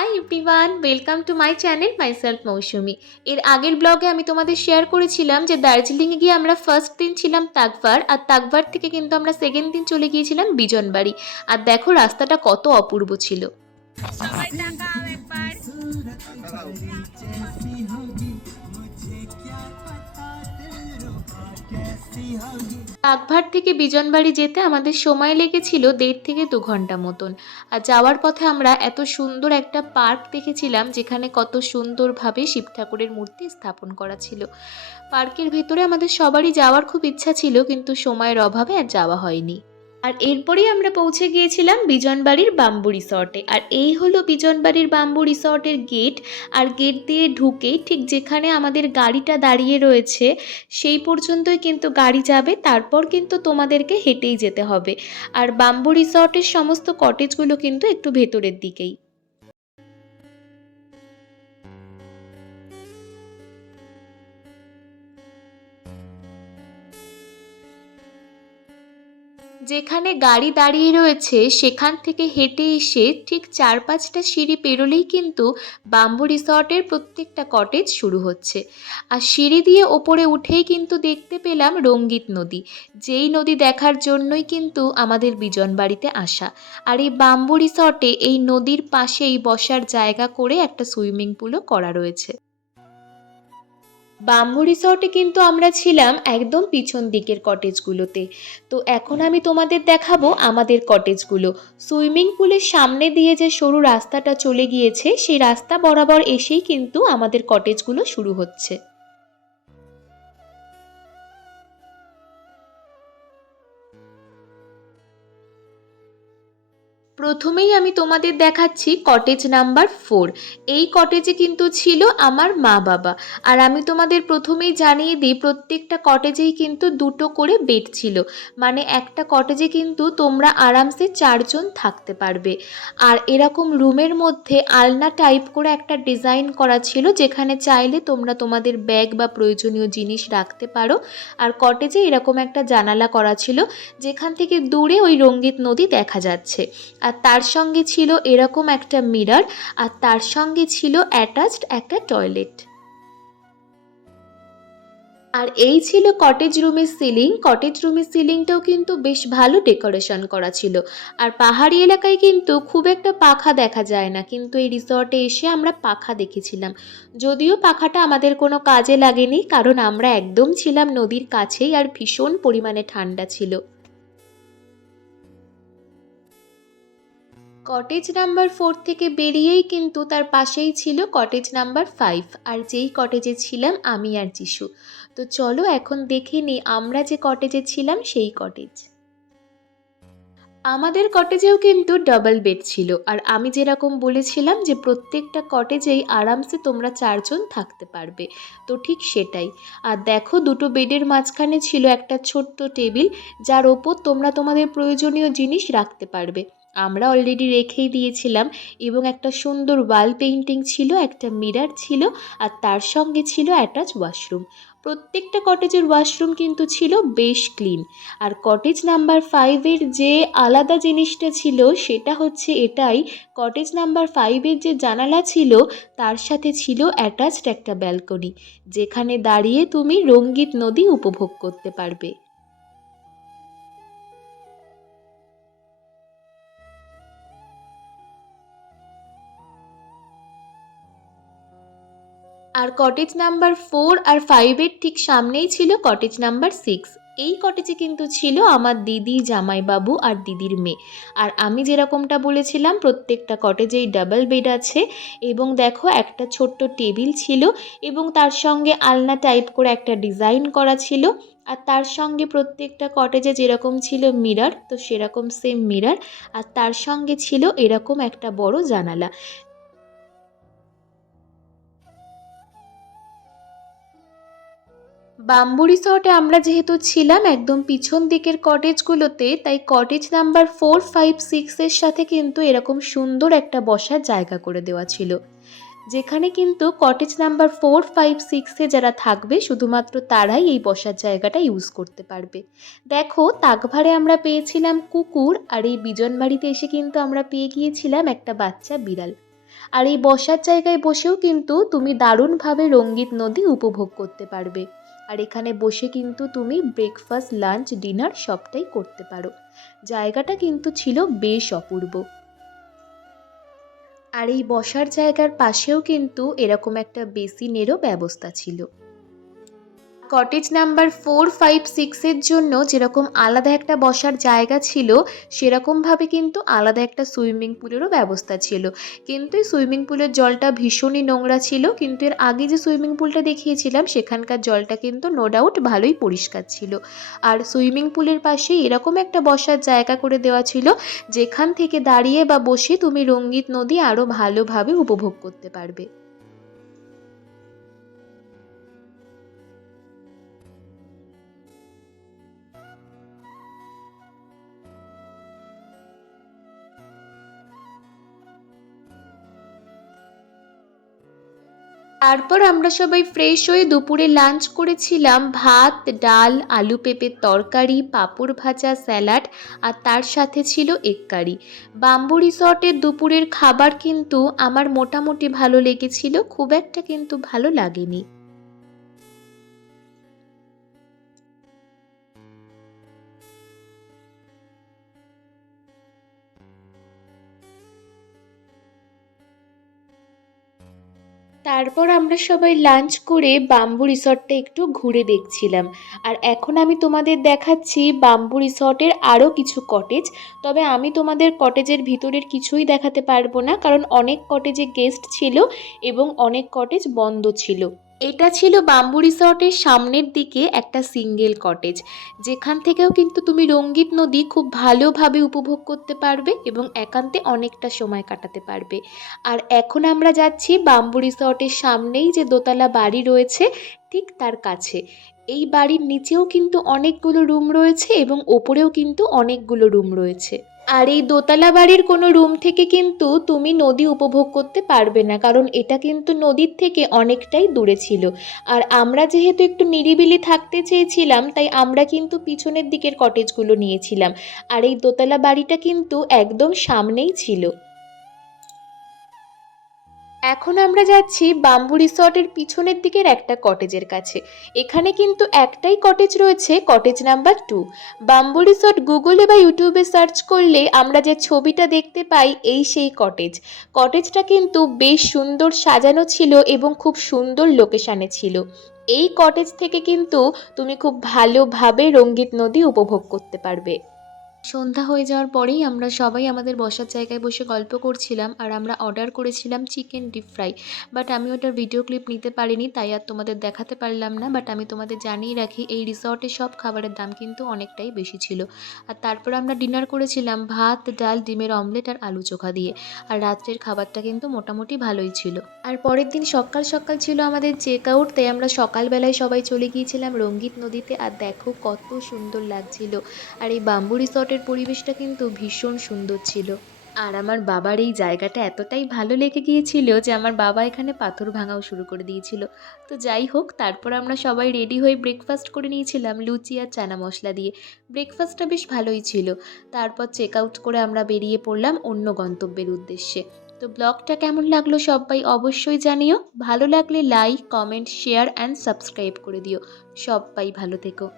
Hi everyone welcome to my channel myself Mousumi এর আগের ব্লগে আমি তোমাদের শেয়ার করেছিলাম যে দার্জিলিংয়ে গিয়ে আমরা ফার্স্ট দিন ছিলাম তাকবার আর তাকবার থেকে কিন্তু আমরা সেকেন্ড দিন চলে গিয়েছিলাম বিজনবাড়ি। আর দেখো, রাস্তাটা কত অপূর্ব ছিল। তাকভার থেকে বিজনবাড়ি যেতে আমাদের সময় লেগেছিল দেড় থেকে দু ঘণ্টা মতন। আর যাওয়ার পথে আমরা এত সুন্দর একটা পার্ক দেখেছিলাম, যেখানে কত সুন্দরভাবে শিব ঠাকুরের মূর্তি স্থাপন করা ছিল। পার্কের ভেতরে আমাদের সবারই যাওয়ার খুব ইচ্ছা ছিল, কিন্তু সময়ের অভাবে আর যাওয়া হয়নি। আর এরপরেই আমরা পৌঁছে গিয়েছিলাম বিজনবাড়ির বাম্বু রিসর্টে। আর এই হলো বিজনবাড়ির বাম্বু রিসর্টের গেট। আর গেট দিয়ে ঢুকে ঠিক যেখানে আমাদের গাড়িটা দাঁড়িয়ে রয়েছে, সেই পর্যন্তই কিন্তু গাড়ি যাবে। তারপর কিন্তু তোমাদেরকে হেঁটেই যেতে হবে। আর বাম্বু রিসর্টের সমস্ত কটেজগুলো কিন্তু একটু ভেতরের দিকেই। যেখানে গাড়ি দাঁড়িয়ে রয়েছে, সেখান থেকে হেঁটে এসে ঠিক চার পাঁচটা সিঁড়ি পেরোলেই কিন্তু বাম্বু রিসর্টের প্রত্যেকটা কটেজ শুরু হচ্ছে। আর সিঁড়ি দিয়ে ওপরে উঠেই কিন্তু দেখতে পেলাম রঙ্গিত নদী, যেই নদী দেখার জন্যই কিন্তু আমাদের বিজন বাড়িতে আসা। আর এই বাম্বু রিসর্টে এই নদীর পাশেই বসার জায়গা করে একটা সুইমিং পুলও করা রয়েছে। বাম্বু রিসর্টে কিন্তু আমরা ছিলাম একদম পিছন দিকের কটেজগুলোতে। তো এখন আমি তোমাদের দেখাবো আমাদের কটেজগুলো। সুইমিং পুলের সামনে দিয়ে যে সরু রাস্তাটা চলে গিয়েছে, সেই রাস্তা বরাবর এসেই কিন্তু আমাদের কটেজগুলো শুরু হচ্ছে। প্রথমেই আমি তোমাদের দেখাচ্ছি কটেজ নাম্বার ফোর এই কটেজে কিন্তু ছিল আমার মা বাবা। আর আমি তোমাদের প্রথমেই জানিয়ে দিই, প্রত্যেকটা কটেজেই কিন্তু দুটো করে বেড ছিল। মানে একটা কটেজে কিন্তু তোমরা আরামসে চারজন থাকতে পারবে। আর এরকম রুমের মধ্যে আলনা টাইপ করে একটা ডিজাইন করা ছিল, যেখানে চাইলে তোমরা তোমাদের ব্যাগ বা প্রয়োজনীয় জিনিস রাখতে পারো। আর কটেজে এরকম একটা জানালা করা ছিল, যেখান থেকে দূরে ওই রঙ্গিত নদী দেখা যাচ্ছে। আর তার সঙ্গে ছিল এরকম একটা মিরর, আর তার সঙ্গে ছিল অ্যাটাচড একটা টয়লেট আর এই ছিল কটেজ রুমের সিলিং কটেজ রুমের সিলিংটাও কিন্তু বেশ ভালো ডেকোরেশন করা ছিল। আর পাহাড়ি এলাকায় কিন্তু খুব একটা পাখা দেখা যায় না। কিন্তু এই রিসর্টে এসে আমরা পাখা দেখেছিলাম। যদিও পাখাটা আমাদের কোনো কাজে লাগেনি, কারণ আমরা একদম ছিলাম নদীর কাছেই আর ভীষণ পরিমাণে ঠান্ডা ছিল। কটেজ নাম্বার ফোর থেকে বেরিয়েই কিন্তু তার পাশেই ছিল কটেজ নাম্বার ফাইভ আর যেই কটেজে ছিলাম আমি আর যিশু। তো চলো এখন দেখে নিই আমরা যে কটেজে ছিলাম সেই কটেজ আমাদের কটেজেও কিন্তু ডাবল বেড ছিল, আর আমি যেরকম বলেছিলাম যে প্রত্যেকটা কটেজেই আরামসে তোমরা চারজন থাকতে পারবে, তো ঠিক সেটাই। আর দেখো দুটো বেডের মাঝখানে ছিল একটা ছোট্ট টেবিল, যার ওপর তোমরা তোমাদের প্রয়োজনীয় জিনিস রাখতে পারবে। আমরা অলরেডি রেখেই দিয়েছিলাম এবং একটা সুন্দর ওয়াল পেইন্টিং ছিল, একটা মিরার ছিল আর তার সঙ্গে ছিল অ্যাটাচ ওয়াশরুম প্রত্যেকটা কটেজের ওয়াশরুম কিন্তু ছিল বেশ ক্লিন আর কটেজ নাম্বার ফাইভের যে আলাদা জিনিসটা ছিল, সেটা হচ্ছে এটাই। কটেজ নাম্বার ফাইভের যে জানালা ছিল, তার সাথে ছিল অ্যাটাচড একটা ব্যালকনি যেখানে দাঁড়িয়ে তুমি রঙ্গিত নদী উপভোগ করতে পারবে। আর কটেজ নাম্বার ফোর আর ফাইভের ঠিক সামনেই ছিল কটেজ নাম্বার সিক্স এই কটেজে কিন্তু ছিল আমার দিদি, জামাইবাবু আর দিদির মেয়ে। আর আমি যেরকমটা বলেছিলাম, প্রত্যেকটা কটেজেই ডাবল বেড আছে এবং দেখো একটা ছোট্ট টেবিল ছিল এবং তার সঙ্গে আলনা টাইপ করে একটা ডিজাইন করা ছিল। আর তার সঙ্গে প্রত্যেকটা কটেজে যেরকম ছিল মিরর তো সেরকম সেম মিরর আর তার সঙ্গে ছিল এরকম একটা বড় জানালা। বাম্বু রিসর্টে আমরা যেহেতু ছিলাম একদম পিছন দিকের কটেজগুলোতে তাই কটেজ নাম্বার ফোর ফাইভ সিক্সের সাথে কিন্তু এরকম সুন্দর একটা বসার জায়গা করে দেওয়া ছিল। যেখানে কিন্তু কটেজ নাম্বার ফোর ফাইভ সিক্সে যারা থাকবে, শুধুমাত্র তারাই এই বসার জায়গাটা ইউজ করতে পারবে। দেখো, তাকভারে আমরা পেয়েছিলাম কুকুর, আর এই বিজন বাড়িতে এসে কিন্তু আমরা পেয়ে গিয়েছিলাম একটা বাচ্চা বিড়াল। আর এই বসার জায়গায় বসেও কিন্তু তুমি দারুণভাবে রঙ্গিত নদী উপভোগ করতে পারবে। আর এখানে বসে কিন্তু তুমি ব্রেকফাস্ট লাঞ্চ ডিনার সবটাই করতে পারো। জায়গাটা কিন্তু ছিল বেশ অপূর্ব। আর এই বসার জায়গার পাশেও কিন্তু এরকম একটা বেসিনেরও ব্যবস্থা ছিল। কটেজ নাম্বার ফোর ফাইভ সিক্সের জন্য যেরকম আলাদা একটা বসার জায়গা ছিল সেরকমভাবে কিন্তু আলাদা একটা সুইমিং পুলেরও ব্যবস্থা ছিল। কিন্তু এই সুইমিং পুলের জলটা ভীষণই নোংরা ছিল, কিন্তু এর আগে যে সুইমিং পুলটা দেখিয়েছিলাম, সেখানকার জলটা কিন্তু নো ডাউট ভালোই পরিষ্কার ছিল। আর সুইমিং পুলের পাশে এরকম একটা বসার জায়গা করে দেওয়া ছিল, যেখান থেকে দাঁড়িয়ে বা বসে তুমি রঙ্গিত নদী আরও ভালোভাবে উপভোগ করতে পারবে। তারপর আমরা সবাই ফ্রেশ হয়ে দুপুরে লাঞ্চ করেছিলাম ভাত, ডাল, আলু পেঁপের তরকারি, পাঁপড় ভাজা স্যালাড আর তার সাথে ছিল এক কারি বাম্বু রিসর্টের দুপুরের খাবার কিন্তু আমার মোটামুটি ভালো লেগেছিল, খুব একটা কিন্তু ভালো লাগেনি। তারপর আমরা সবাই লাঞ্চ করে বাম্বু রিসর্টটা একটু ঘুরে দেখছিলাম। আর এখন আমি তোমাদের দেখাচ্ছি বাম্বু রিসর্টের আরও কিছু কটেজ তবে আমি তোমাদের কটেজের ভিতরের কিছুই দেখাতে পারব না, কারণ অনেক কটেজে গেস্ট ছিল এবং অনেক কটেজ বন্ধ ছিল। এটা ছিল বাম্বু রিসর্টের সামনের দিকে একটা সিঙ্গেল কটেজ। যেখান থেকেও কিন্তু তুমি রঙ্গিত নদী খুব ভালোভাবে উপভোগ করতে পারবে এবং একান্তে অনেকটা সময় কাটাতে পারবে। আর এখন আমরা যাচ্ছি বাম্বু রিসর্টের সামনেই যে দোতলা বাড়ি রয়েছে, ঠিক তার কাছে। এই বাড়ির নিচেও কিন্তু অনেকগুলো রুম রয়েছে এবং ওপরেও কিন্তু অনেকগুলো রুম রয়েছে। আর এই দোতলা বাড়ির কোনো রুম থেকে কিন্তু তুমি নদী উপভোগ করতে পারবে না, কারণ এটা কিন্তু নদীর থেকে অনেকটাই দূরে ছিল। আর আমরা যেহেতু একটু নিরিবিলি থাকতে চেয়েছিলাম, তাই আমরা কিন্তু পিছনের দিকের কটেজগুলো নিয়েছিলাম। আর এই দোতলা বাড়িটা কিন্তু একদম সামনেই ছিল। এখন আমরা যাচ্ছি বাম্বু রিসর্টের পিছনের দিকের একটা কটেজের কাছে। এখানে কিন্তু একটাই কটেজ রয়েছে, cottage number two bamboo resort গুগলে বা ইউটিউবে সার্চ করলে আমরা যে ছবিটা দেখতে পাই, এই সেই কটেজ। কটেজটা কিন্তু বেশ সুন্দর সাজানো ছিল এবং খুব সুন্দর লোকেশানে ছিল। এই কটেজ থেকে কিন্তু তুমি খুব ভালোভাবে রঙ্গিত নদী উপভোগ করতে পারবে। সন্ধ্যা হয়ে যাওয়ার পরেই আমরা সবাই আমাদের বসার জায়গায় বসে গল্প করছিলাম আর আমরা অর্ডার করেছিলাম চিকেন ডিপ ফ্রাই বাট আমি ওটার ভিডিও ক্লিপ নিতে পারিনি, তাই আর তোমাদের দেখাতে পারলাম না বাট আমি তোমাদের জানিয়ে রাখি এই রিসর্টের সব খাবারের দাম কিন্তু অনেকটাই বেশি ছিল। আর তারপর আমরা ডিনার করেছিলাম ভাত, ডাল, ডিমের অমলেট আর আলু চোখা দিয়ে, আর রাত্রের খাবারটা কিন্তু মোটামুটি ভালোই ছিল। আর পরের দিন সকাল সকাল ছিল আমাদের চেক আউট তাই আমরা সকালবেলায় সবাই চলে গিয়েছিলাম রঙ্গিত নদীতে, আর দেখো কত সুন্দর লাগছিল। আর এই বাম্বু রিসর্টের পরিবেশটা কিন্তু ভীষণ সুন্দর ছিল। আর আমার বাবার এই জায়গাটা এতটাই ভালো লেগে গিয়েছিল যে আমার বাবা এখানে পাথর ভাঙাও শুরু করে দিয়েছিল। তো যাই হোক, তারপর আমরা সবাই রেডি হয়ে ব্রেকফাস্ট করে নিয়েছিলাম লুচি আর চানা মশলা দিয়ে। ব্রেকফাস্টটা বেশ ভালোই ছিল। তারপর চেক আউট করে আমরা বেরিয়ে পড়লাম অন্য গন্তব্যের উদ্দেশ্যে। তো ব্লগটা কেমন লাগল সবাই অবশ্যই জানিও। ভালো লাগলে like comment share and subscribe করে দিও। সবাই ভালো থেকো।